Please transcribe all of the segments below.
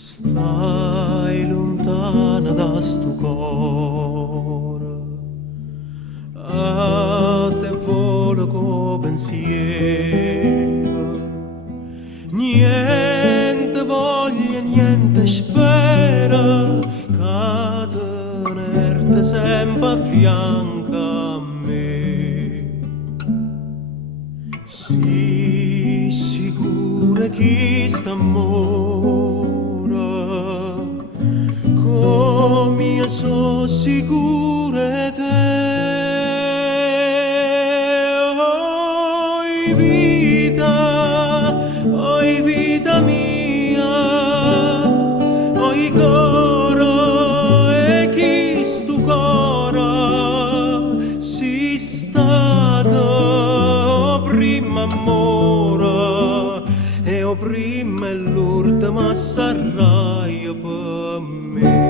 Stai lontana da sto cor, a te volo co pensiero, niente voglia, niente spera, che tenerti sempre a fianco a me. Sii sicura che st'amore come so sicura te. Oi vita mia, oi coro e chi stu coro si stato prima amore e o prima l'ultima sarraia per me.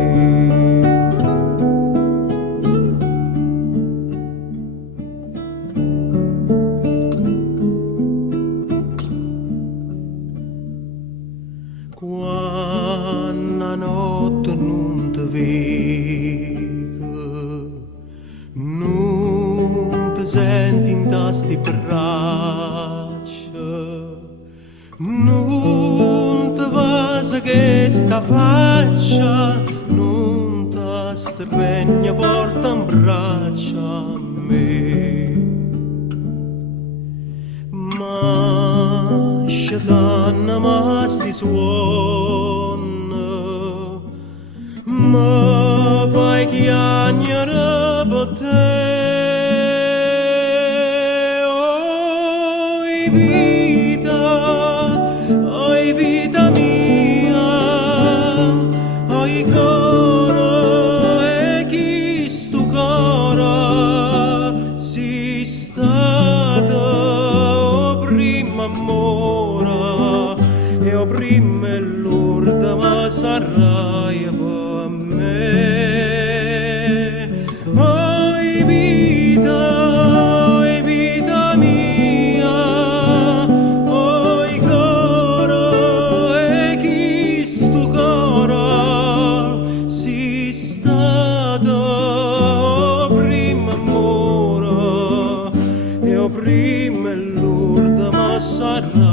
Quando notte non ti vedo, non ti senti in tasti braccia, non ti vasi che sta faccia, non ti stregna forte in braccia a me. Ma scetanna ma sti suona, ma fai chiagnere per te. Oi vita mia, oi coro e chi stu coro si stato prima amore e o prima e l'ultima sarraia per me. Oi vita mia, oi coro e chi stu coro si stato prima amore e o prima e l'ultima sarraia.